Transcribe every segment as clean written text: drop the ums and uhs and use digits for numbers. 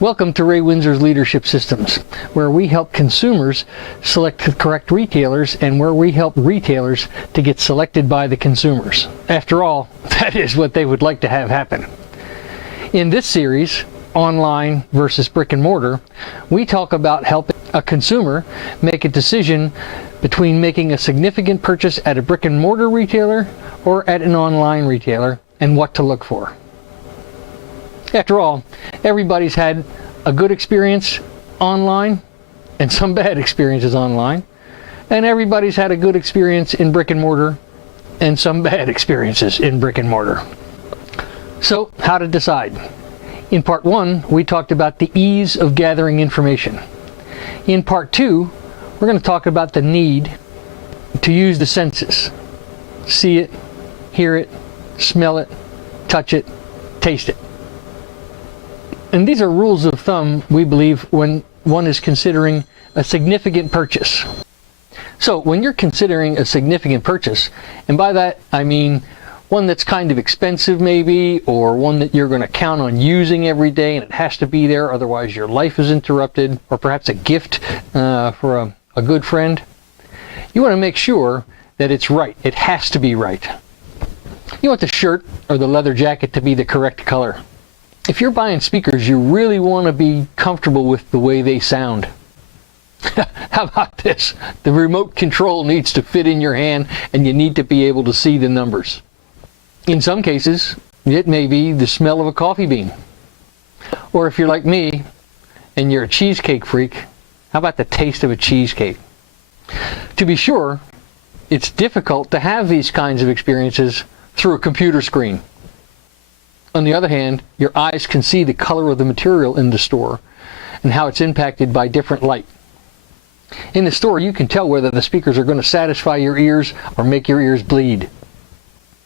Welcome to Ray Windsor's Leadership Systems, where we help consumers select the correct retailers and where we help retailers to get selected by the consumers. After all, that is what they would like to have happen. In this series, Online versus Brick and Mortar, we talk about helping a consumer make a decision between making a significant purchase at a brick and mortar retailer or at an online retailer and what to look for. After all, everybody's had a good experience online and some bad experiences online, and everybody's had a good experience in brick and mortar and some bad experiences in brick and mortar. So, how to decide? In part 1, we talked about the ease of gathering information. In part 2, we're going to talk about the need to use the senses. See it, hear it, smell it, touch it, taste it. And these are rules of thumb, we believe, when one is considering a significant purchase. So, when you're considering a significant purchase, and by that I mean one that's kind of expensive maybe, or one that you're going to count on using every day and it has to be there, otherwise your life is interrupted, or perhaps a gift for a good friend, you want to make sure that it's right. It has to be right. You want the shirt or the leather jacket to be the correct color. If you're buying speakers, you really want to be comfortable with the way they sound. How about this? The remote control needs to fit in your hand and you need to be able to see the numbers. In some cases, it may be the smell of a coffee bean. Or if you're like me and you're a cheesecake freak, how about the taste of a cheesecake? To be sure, it's difficult to have these kinds of experiences through a computer screen. On the other hand, your eyes can see the color of the material in the store and how it's impacted by different light. In the store, you can tell whether the speakers are going to satisfy your ears or make your ears bleed.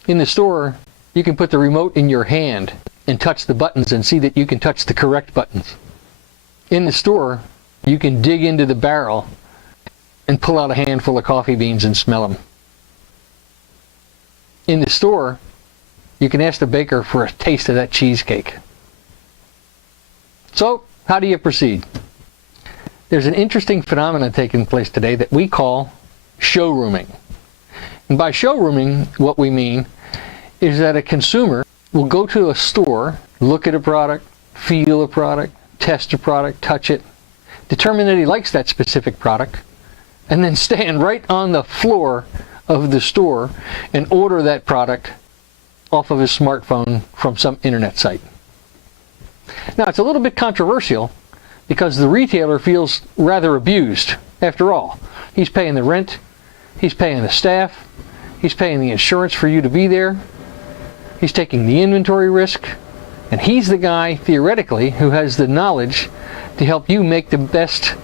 In the store, you can put the remote in your hand and touch the buttons and see that you can touch the correct buttons. In the store, you can dig into the barrel and pull out a handful of coffee beans and smell them. In the store, you can ask the baker for a taste of that cheesecake. So, how do you proceed? There's an interesting phenomenon taking place today that we call showrooming. And by showrooming, what we mean is that a consumer will go to a store, look at a product, feel a product, test a product, touch it, determine that he likes that specific product, and then stand right on the floor of the store and order that product off of his smartphone from some internet site. Now, it's a little bit controversial because the retailer feels rather abused. After all, he's paying the rent, he's paying the staff, he's paying the insurance for you to be there, he's taking the inventory risk, and he's the guy, theoretically, who has the knowledge to help you make the best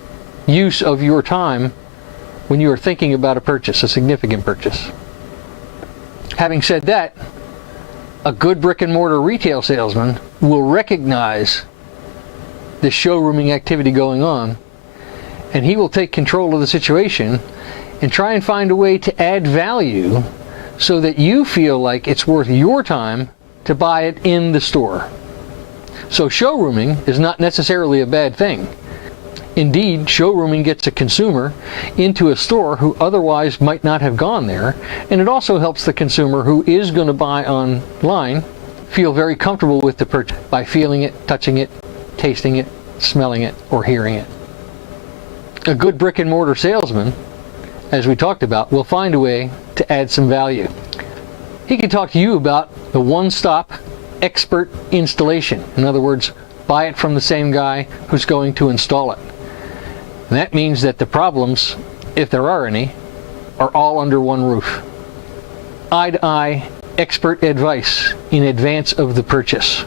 use of your time when you are thinking about a purchase, a significant purchase. Having said that, a good brick and mortar retail salesman will recognize the showrooming activity going on, and he will take control of the situation and try and find a way to add value so that you feel like it's worth your time to buy it in the store. So showrooming is not necessarily a bad thing. Indeed, showrooming gets a consumer into a store who otherwise might not have gone there, and it also helps the consumer who is going to buy online feel very comfortable with the purchase by feeling it, touching it, tasting it, smelling it, or hearing it. A good brick and mortar salesman, as we talked about, will find a way to add some value. He can talk to you about the one-stop expert installation. In other words, buy it from the same guy who's going to install it. And that means that the problems, if there are any, are all under one roof. Eye-to-eye expert advice in advance of the purchase.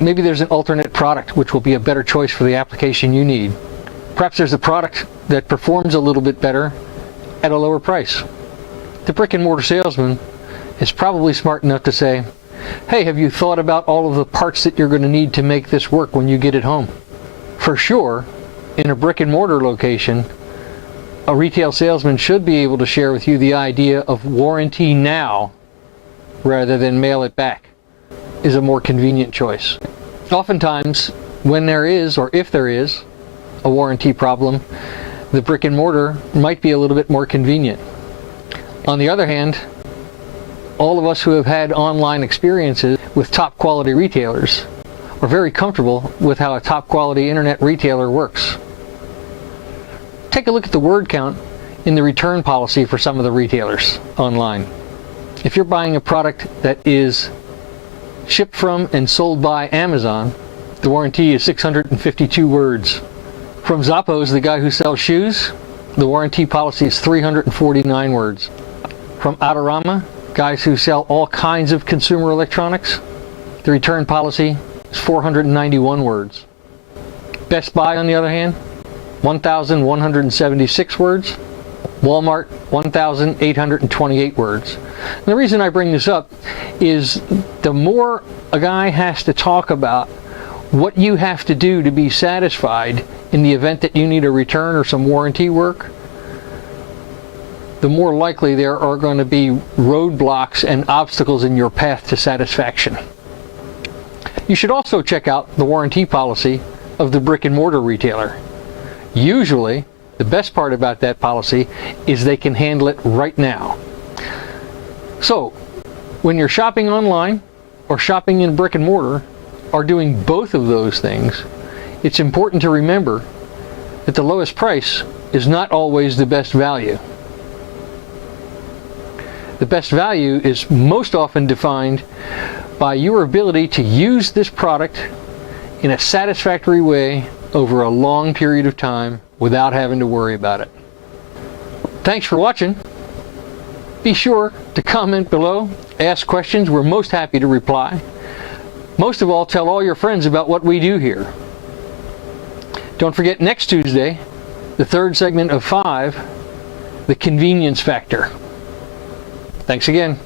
Maybe there's an alternate product which will be a better choice for the application you need. Perhaps there's a product that performs a little bit better at a lower price. The brick and mortar salesman is probably smart enough to say, hey, have you thought about all of the parts that you're going to need to make this work when you get it home? For sure, in a brick and mortar location, a retail salesman should be able to share with you the idea of warranty now rather than mail it back is a more convenient choice. Oftentimes, when there is, or if there is, a warranty problem, the brick and mortar might be a little bit more convenient. On the other hand, all of us who have had online experiences with top quality retailers are very comfortable with how a top quality internet retailer works. Take a look at the word count in the return policy for some of the retailers online. If you're buying a product that is shipped from and sold by Amazon, the warranty is 652 words. From Zappos, the guy who sells shoes, the warranty policy is 349 words. From Autorama, guys who sell all kinds of consumer electronics, the return policy is 491 words. Best Buy, on the other hand, 1,176 words. Walmart, 1,828 words. And the reason I bring this up is the more a guy has to talk about what you have to do to be satisfied in the event that you need a return or some warranty work, the more likely there are going to be roadblocks and obstacles in your path to satisfaction. You should also check out the warranty policy of the brick and mortar retailer. Usually, the best part about that policy is they can handle it right now. So, when you're shopping online or shopping in brick and mortar, or doing both of those things, it's important to remember that the lowest price is not always the best value. The best value is most often defined by your ability to use this product in a satisfactory way over a long period of time without having to worry about it. Thanks for watching. Be sure to comment below, ask questions. We're most happy to reply. Most of all, tell all your friends about what we do here. Don't forget, next Tuesday, the third segment of 5, the convenience factor. Thanks again.